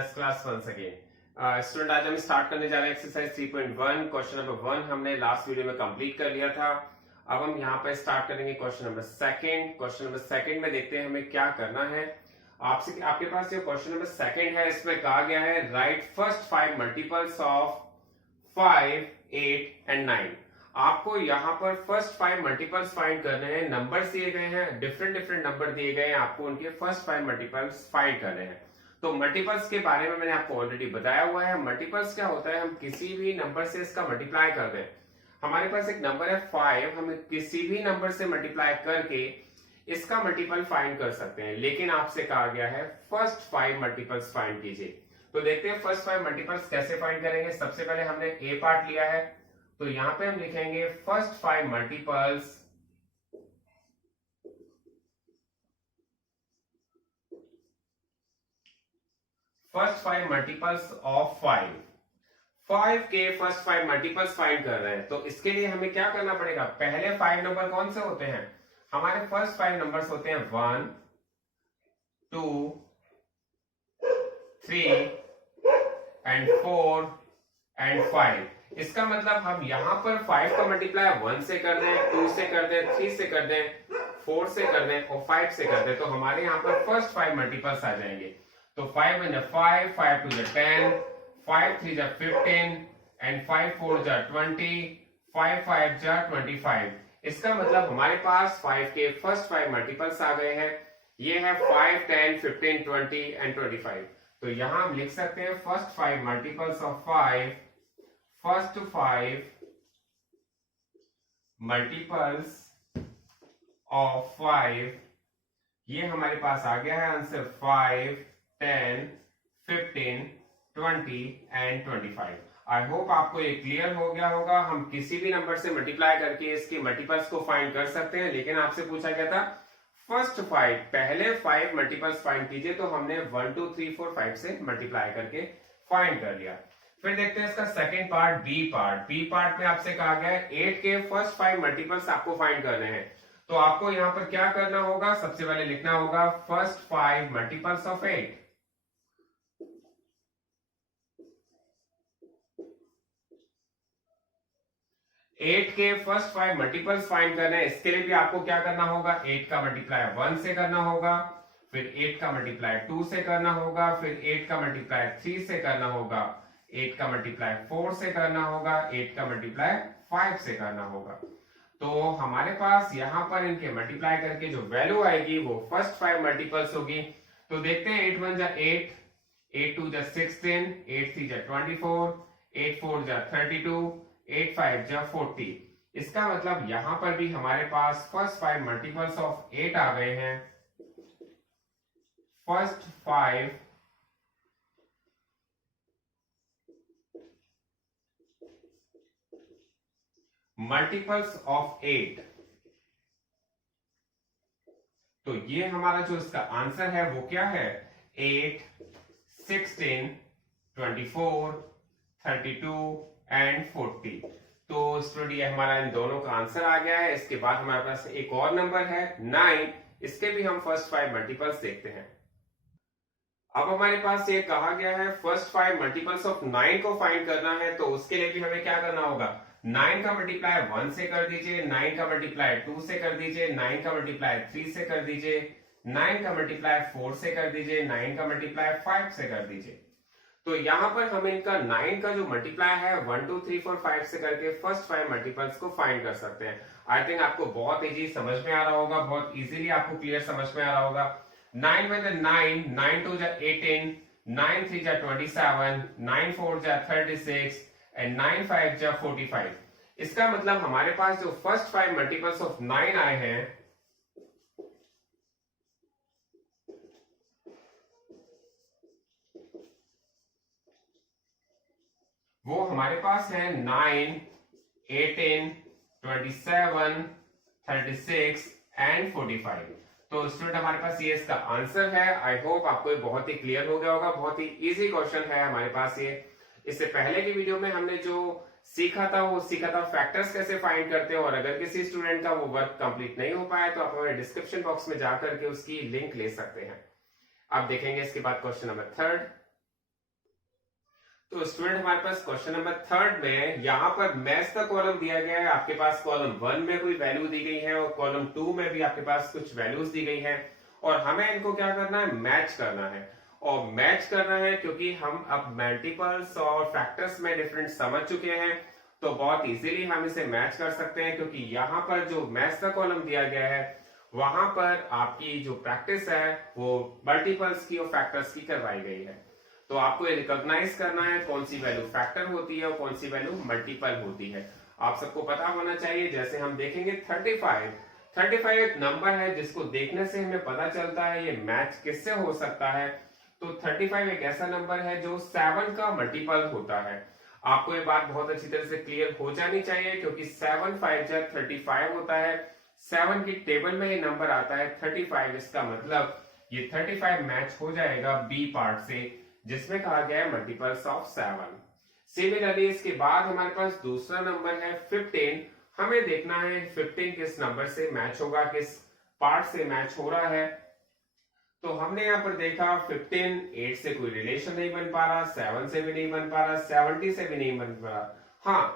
Maths class once again. Student, आज हम start करने जा रहे हैं एक्सरसाइज 3.1। क्वेश्चन नंबर 1 हमने लास्ट वीडियो में कंप्लीट कर लिया था। अब हम यहाँ पर स्टार्ट करेंगे question number second. Question number second में देखते हैं हमें क्या करना है। आपसे आपके पास जो क्वेश्चन नंबर सेकंड है, इसमें कहा गया है right first 5 multiples of 5, 8 and 9। आपको यहाँ पर फर्स्ट 5 मल्टीपल्स फाइंड करने हैं। नंबर्स दिए गए हैं, डिफरेंट डिफरेंट नंबर दिए गए हैं, आपको उनके फर्स्ट 5 मल्टीपल्स फाइंड करने हैं। तो मल्टीपल्स के बारे में मैंने आपको ऑलरेडी बताया हुआ है। मल्टीपल्स क्या होता है, हम किसी भी नंबर से इसका मल्टीप्लाई कर दें। हमारे पास एक नंबर है 5, हम किसी भी नंबर से मल्टीप्लाई करके इसका मल्टीपल फाइंड कर सकते हैं, लेकिन आपसे कहा गया है फर्स्ट 5 मल्टीपल्स फाइंड कीजिए। तो देखते हैं फर्स्ट 5 मल्टीपल्स कैसे फाइंड करेंगे। सबसे पहले हमने ए पार्ट लिया है, तो यहां पे हम लिखेंगे फर्स्ट 5 मल्टीपल्स ऑफ 5 के फर्स्ट 5 मल्टीपल्स फाइंड कर रहे हैं। तो इसके लिए हमें क्या करना पड़ेगा, पहले 5 नंबर कौन से होते हैं, हमारे फर्स्ट 5 नंबर्स होते हैं 1, 2, 3 एंड 4 एंड 5। इसका मतलब हम यहां पर 5 का मल्टीप्लाई 1 से कर दें, 2 से कर दें, 3 से कर दें, 4 से कर दें और 5 से कर दें, तो हमारे यहां पर फर्स्ट 5 मल्टीपल्स आ जाएंगे। तो 5 1 5, 5 2 10, 5 3 15 एंड 5 4 20, 5 5 25। इसका मतलब हमारे पास 5 के फर्स्ट 5 मल्टीपल्स आ गए हैं। ये है 5 10 15 20 एंड 25। तो यहां हम लिख सकते हैं first 5 multiples of 5, first 5 multiples of 5। ये हमारे पास आ गया है आंसर 5 10 15 20 एंड 25। आई होप आपको ये क्लियर हो गया होगा। हम किसी भी नंबर से मल्टीप्लाई करके इसके मल्टीपल्स को फाइंड कर सकते हैं, लेकिन आपसे पूछा गया था फर्स्ट 5, पहले 5 मल्टीपल्स फाइंड कीजिए। तो हमने 1 2 3 4 5 से मल्टीप्लाई करके फाइंड कर लिया। फिर देखते हैं इसका second part, B part. B part में आपसे कहा गया है 8 के फर्स्ट 5 मल्टीपल्स आपको फाइंड करने हैं। तो आपको यहां पर क्या करना होगा, सबसे पहले लिखना होगा फर्स्ट 5 मल्टीपल्स ऑफ 8। 8 के फर्स्ट 5 मल्टीपल्स फाइंड करने हैं। इसके लिए भी आपको क्या करना होगा, 8 का मल्टीप्लाई 1 से करना होगा, फिर 8 का मल्टीप्लाई 2 से करना होगा, फिर 8 का मल्टीप्लाई 3 से करना होगा, 8 का मल्टीप्लाई 4 से करना होगा, 8 का मल्टीप्लाई 5 से करना होगा। तो हमारे पास यहां पर इनके मल्टीप्लाई करके जो वैल्यू आएगी वो फर्स्ट 5 मल्टीपल्स होगी। तो देखते हैं 8 1 जा 8, 8 2 जा 16, 8 3 जा 24, 8 4 जा 32, 8 5 जा 40। इसका मतलब यहां पर भी हमारे पास फर्स्ट 5 मल्टीपल्स ऑफ 8 आ गए हैं। First 5 multiples of 8। तो ये हमारा जो इसका आंसर है वो क्या है, 8 16 24 32 एंड 40। तो स्टूडेंट ये हमारा इन दोनों का आंसर आ गया है। इसके बाद हमारे पास एक और नंबर है 9। इसके भी हम फर्स्ट 5 मल्टीपल्स देखते हैं। अब हमारे पास ये कहा गया है फर्स्ट 5 मल्टीपल्स ऑफ 9 को फाइंड करना है। तो उसके लिए भी हमें क्या करना होगा, 9 का मल्टीप्लाई 1 से कर दीजिए, 9 का मल्टीप्लाई 2 से कर दीजिए, 9 का मल्टीप्लाई 3 से कर दीजिए, 9 का मल्टीप्लाई 4 से कर दीजिए, 9 का मल्टीप्लाई 5 से कर दीजिए। तो यहां पर हम इनका 9 का जो मल्टीप्लाई है 1 2 3 4 5 से करके फर्स्ट 5 मल्टीपल्स को फाइंड कर सकते हैं। आई थिंक आपको बहुत इजी समझ में आ रहा होगा, बहुत इजीली आपको क्लियर समझ में आ रहा होगा। 9 1 9, 9 2 जा 18, 9 3 जा 27, 9 4 जा 36 एंड 9 5 जा 45। इसका मतलब हमारे पास जो फर्स्ट 5 मल्टीपल्स ऑफ 9 आए हैं वो हमारे पास है 9 18 27 36 एंड 45। तो स्टूडेंट हमारे पास ये इसका आंसर है। आई होप आपको ये बहुत ही क्लियर हो गया होगा। बहुत ही इजी क्वेश्चन है हमारे पास ये। इससे पहले की वीडियो में हमने जो सीखा था फैक्टर्स कैसे फाइंड करते हैं। और अगर किसी स्टूडेंट का वो वर्क कंप्लीट नहीं हो पाया तो आप हमारे डिस्क्रिप्शन बॉक्स में जाकर के उसकी लिंक ले सकते हैं। अब देखेंगे इसके बाद क्वेश्चन नंबर 3। तो स्टूडेंट हमारे पास क्वेश्चन नंबर थर्ड में यहाँ पर मैच द कॉलम दिया गया है। आपके पास कॉलम 1 में कोई वैल्यू दी गई है और कॉलम 2 में भी आपके पास कुछ वैल्यूज दी गई है और हमें इनको क्या करना है, मैच करना है। और मैच करना है क्योंकि हम अब मल्टीपल्स और फैक्टर्स में डिफरेंस समझ चुके हैं, तो बहुत इजीली हम इसे मैच कर सकते हैं। क्योंकि यहाँ पर जो मैच द कॉलम दिया गया है वहां पर आपकी जो प्रैक्टिस है वो मल्टीपल्स की और फैक्टर्स की करवाई गई है। तो आपको ये रिकॉग्नाइज करना है कौन सी वैल्यू फैक्टर होती है और कौन सी वैल्यू मल्टीपल होती है। आप सबको पता होना चाहिए। जैसे हम देखेंगे 35 एक नंबर है जिसको देखने से हमें पता चलता है ये मैच किससे हो सकता है। तो 35 एक ऐसा नंबर है जो 7 का मल्टीपल होता है। आपको ये बात बहुत अच्छी तरह से क्लियर हो जानी चाहिए क्योंकि 7 5 जा 35 होता है। 7 की टेबल में ये नंबर आता है 35। इसका मतलब ये 35 मैच हो जाएगा बी पार्ट से जिसमें कहा गया है मल्टीपल्स ऑफ 7। सिमिलरली इसके बाद हमारे पास दूसरा नंबर है 15। हमें देखना है 15 किस नंबर से मैच होगा, किस पार्ट से मैच हो रहा है। तो हमने यहां पर देखा 15 8 से कोई रिलेशन नहीं बन पा रहा, 7 से भी नहीं बन पा रहा, 70 से भी नहीं बन पा रहा। हाँ,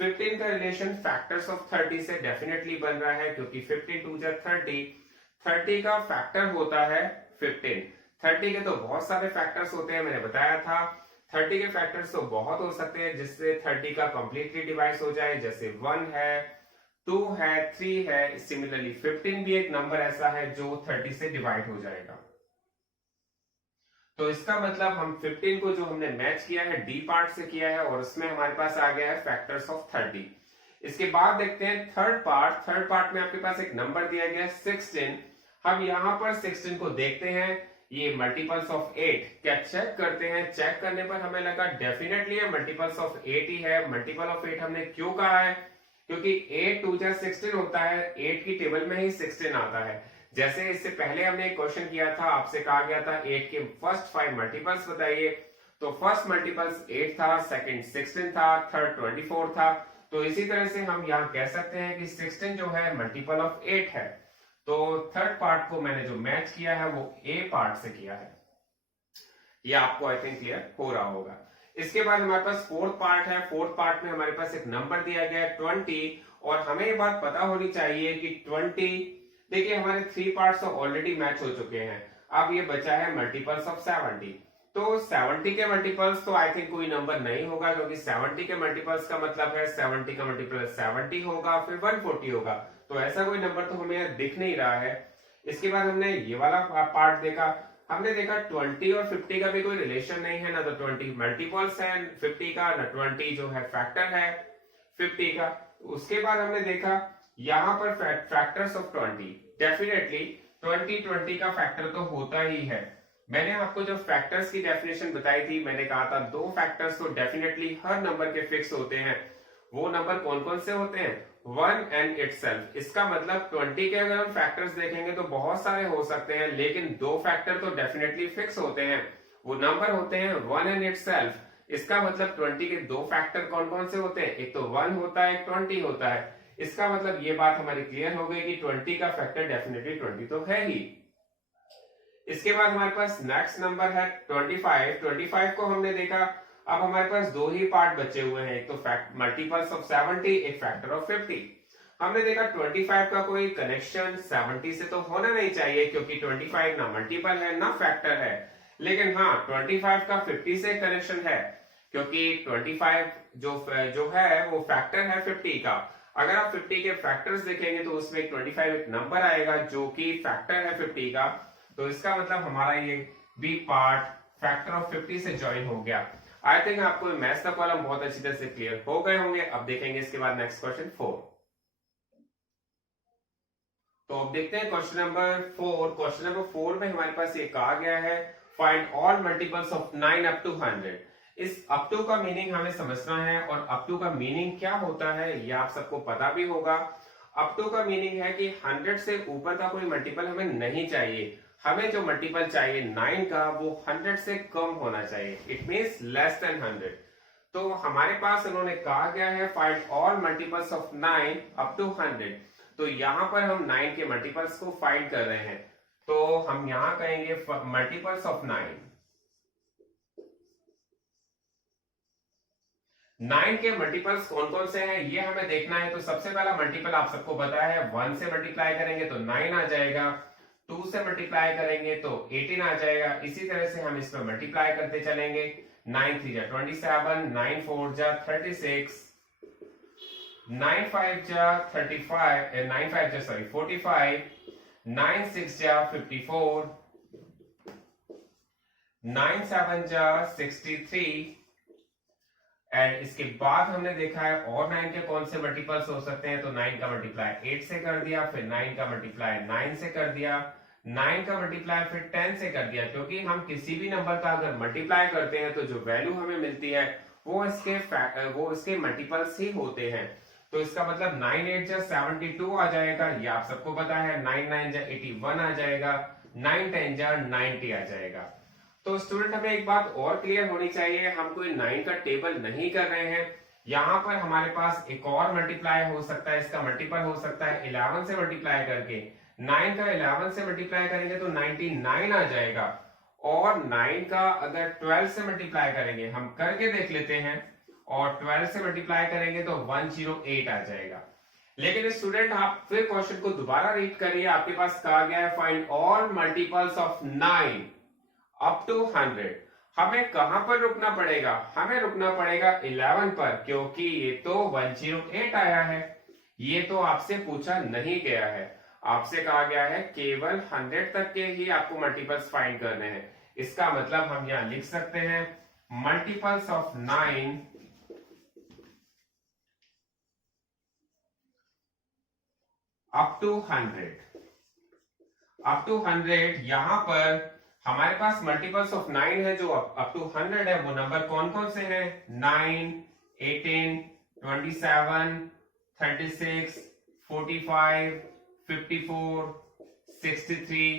15 का रिलेशन फैक्टर्स ऑफ 30 से डेफिनेटली बन रहा है क्योंकि 15 2 जा 30 का फैक्टर होता है 15। 30 के तो बहुत सारे फैक्टर्स होते हैं, मैंने बताया था। 30 के फैक्टर्स तो बहुत हो सकते हैं जिससे 30 का कंप्लीटली डिवाइड हो जाए, जैसे 1 है, 2 है, 3 है। सिमिलरली 15 भी एक नंबर ऐसा है जो 30 से डिवाइड हो जाएगा। तो इसका मतलब हम 15 को जो हमने मैच किया है डी पार्ट से किया है और उसमें हमारे पास आ गया है फैक्टर्स ऑफ 30। इसके बाद देखते हैं थर्ड पार्ट में आपके पास एक नंबर दिया गया है 16। हम यहां पर 16 को देखते हैं, ये मल्टीपल्स ऑफ 8 क्या चेक करते हैं। चेक करने पर हमें लगा डेफिनेटली ये मल्टीपल्स ऑफ 8 ही है। मल्टीपल ऑफ 8 हमने क्यों कहा है, क्योंकि 8 2 जा 16 होता है, 8 की टेबल में ही 16 आता है। जैसे इससे पहले हमने एक क्वेश्चन किया था, आपसे कहा गया था 8 के फर्स्ट 5 मल्टीपल्स बताइए। तो फर्स्ट मल्टीपल्स 8 था, सेकंड 16 था, थर्ड 24 था। तो इसी तरह से हम यहाँ कह सकते हैं कि 16 जो है मल्टीपल ऑफ 8 है। तो थर्ड पार्ट को मैंने जो मैच किया है वो ए पार्ट से किया है। ये आपको आई थिंक क्लियर हो रहा होगा। इसके बाद हमारे पास फोर्थ पार्ट है। फोर्थ पार्ट में हमारे पास एक नंबर दिया गया है 20 और हमें ये बात पता होनी चाहिए कि 20, देखिए हमारे 3 पार्ट्स तो ऑलरेडी मैच हो चुके हैं। अब ये बचा है मल्टीपल्स ऑफ 70। तो 70 के मल्टीपल्स तो आई थिंक कोई नंबर नहीं होगा क्योंकि 70 के मल्टीपल्स का मतलब है 70 का मल्टीपल 70 होगा, फिर 140 होगा। तो ऐसा कोई नंबर तो हमें यहाँ दिख नहीं रहा है। इसके बाद हमने ये वाला पार्ट देखा, हमने देखा 20 और 50 का भी कोई रिलेशन नहीं है, ना तो 20 मल्टीपल्स है 50 का, ना 20 जो है फैक्टर है 50 का। उसके बाद हमने देखा यहाँ पर फैक्टर्स ऑफ 20, डेफिनेटली 20 का फैक्टर तो होता ही है। मैंने आपको जो फैक्टर्स की डेफिनेशन बताई थी, मैंने कहा था 2 फैक्टर्स तो डेफिनेटली हर नंबर के फिक्स होते हैं। वो नंबर कौन कौन से होते हैं, 1 एंड इटसेल्फ। इसका मतलब 20 के अगर हम फैक्टर्स देखेंगे तो बहुत सारे हो सकते हैं, लेकिन 2 फैक्टर तो डेफिनेटली फिक्स होते हैं। वो नंबर होते हैं 1 एंड इटसेल्फ। इसका मतलब 20 के 2 फैक्टर कौन कौन से होते हैं, एक तो 1 होता है, एक 20 होता है। इसका मतलब ये बात हमारी क्लियर हो गई कि 20 का फैक्टर डेफिनेटली 20 तो है ही। इसके बाद हमारे पास नेक्स्ट नंबर है 25 को हमने देखा। अब हमारे पास 2 ही पार्ट बचे हुए हैं, एक तो मल्टीपल्स ऑफ 70, एक फैक्टर ऑफ 50। हमने देखा 25 का कोई कनेक्शन 70 से तो होना नहीं चाहिए क्योंकि 25 ना मल्टीपल है ना फैक्टर है। लेकिन हाँ, 25 का 50 से कनेक्शन है क्योंकि 25 जो है वो फैक्टर है 50 का। अगर आप 50 के फैक्टर्स देखेंगे तो उसमें 25 एक नंबर आएगा जो कि फैक्टर है 50 का। तो इसका मतलब हमारा ये बी पार्ट फैक्टर ऑफ 50 से ज्वाइन हो गया। आई थिंक आपको मैथ्स का कॉलम बहुत अच्छी तरह से क्लियर हो गए होंगे। अब देखेंगे इसके बाद नेक्स्ट क्वेश्चन 4। तो अब देखते हैं क्वेश्चन नंबर 4। क्वेश्चन नंबर 4 में हमारे पास ये कहा गया है find all multiples of 9 up to 100। इस अप टू का मीनिंग हमें समझना है और अप टू का मीनिंग क्या होता है ये आप सबको पता भी होगा। अप टू का मीनिंग है कि 100 से ऊपर का कोई मल्टीपल हमें नहीं चाहिए। हमें जो मल्टीपल चाहिए 9 का वो 100 से कम होना चाहिए। It means less than 100। तो हमारे पास उन्होंने कहा गया है find all multiples of 9 up to 100। तो यहां पर हम 9 के मल्टीपल्स को फाइंड कर रहे हैं। तो हम यहां कहेंगे मल्टीपल्स ऑफ 9। 9 के मल्टीपल्स कौन कौन से हैं ये हमें देखना है। तो सबसे पहला मल्टीपल आप सबको पता है, 1 से मल्टीप्लाई करेंगे तो 9 आ जाएगा, 2 से मल्टीप्लाई करेंगे तो 18 आ जाएगा। इसी तरह से हम इसमें मल्टीप्लाई करते चलेंगे। 9 3 जा 27, 9 4 जा 36, 9 5 जा 35, 9 5 जा सॉरी 45, 9 6 जा 54, 9 7 जा 63। एंड इसके बाद हमने देखा है और 9 के कौन से मल्टीपल्स हो सकते हैं। तो 9 का मल्टीप्लाई 8 से कर दिया, फिर 9 का मल्टीप्लाई 9 से कर दिया, 9 का मल्टीप्लाई फिर 10 से कर दिया। क्योंकि हम किसी भी नंबर का अगर मल्टीप्लाई करते हैं तो जो वैल्यू हमें मिलती है वो इसके मल्टीपल्स ही होते हैं। तो इसका मतलब 9 8 जा 72 आ जाएगा, ये आप सबको पता है। 9 9 जा 81 आ जाएगा, 9 10 जा 90 आ जाएगा। तो स्टूडेंट हमें एक बात और क्लियर होनी चाहिए, हम कोई 9 का टेबल नहीं कर रहे हैं। यहाँ पर हमारे पास एक और मल्टीप्लाई हो सकता है, इसका मल्टीपल हो सकता है 11 से मल्टीप्लाई करके। 9 का 11 से मल्टीप्लाई करेंगे तो 99 आ जाएगा, और 9 का अगर 12 से मल्टीप्लाई करेंगे, हम करके देख लेते हैं, और 12 से मल्टीप्लाई करेंगे तो 108 आ जाएगा। लेकिन स्टूडेंट आप फिर क्वेश्चन को दोबारा रीड करिए, आपके पास कहा गया है find all multiples of 9 up to 100। हमें कहां पर रुकना पड़ेगा, हमें रुकना पड़ेगा 11 पर, क्योंकि ये तो 108 आया है। ये तो आपसे पूछा नहीं गया है, आपसे कहा गया है केवल 100 तक के ही आपको मल्टीपल्स फाइंड करने हैं। इसका मतलब हम यहां लिख सकते हैं multiples of 9 up to 100। Up to 100 यहां पर हमारे पास मल्टीपल्स ऑफ 9 है जो अप टू 100 है। वो नंबर कौन कौन से हैं? 9, 18, 27, 36, 45, 54, 63।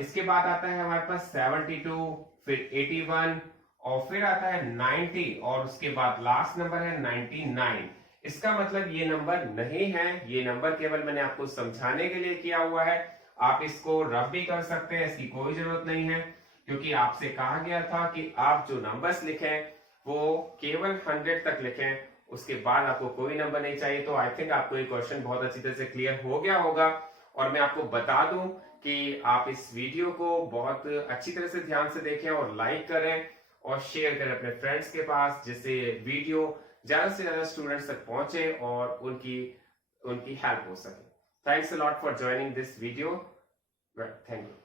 इसके बाद आता है हमारे पास 72, फिर 81, और फिर आता है 90, और उसके बाद लास्ट नंबर है 99। इसका मतलब ये नंबर नहीं है, ये नंबर केवल मैंने आपको समझाने के लिए किया हुआ है। आप इसको रफ भी कर सकते हैं, इसकी कोई जरूरत नहीं है, क्योंकि आपसे कहा गया था कि आप जो नंबर्स लिखें वो केवल 100 तक लिखें, उसके बाद आपको कोई नंबर नहीं चाहिए। तो आई थिंक आपको ये क्वेश्चन बहुत अच्छी तरह से क्लियर हो गया होगा। और मैं आपको बता दूं कि आप इस वीडियो को बहुत अच्छी तरह से ध्यान से देखें और लाइक करें और शेयर करें अपने फ्रेंड्स के पास, जिससे वीडियो ज्यादा से ज्यादा स्टूडेंट्स तक पहुंचे और उनकी हेल्प हो सके। Thanks a lot for joining this video. Well, thank you.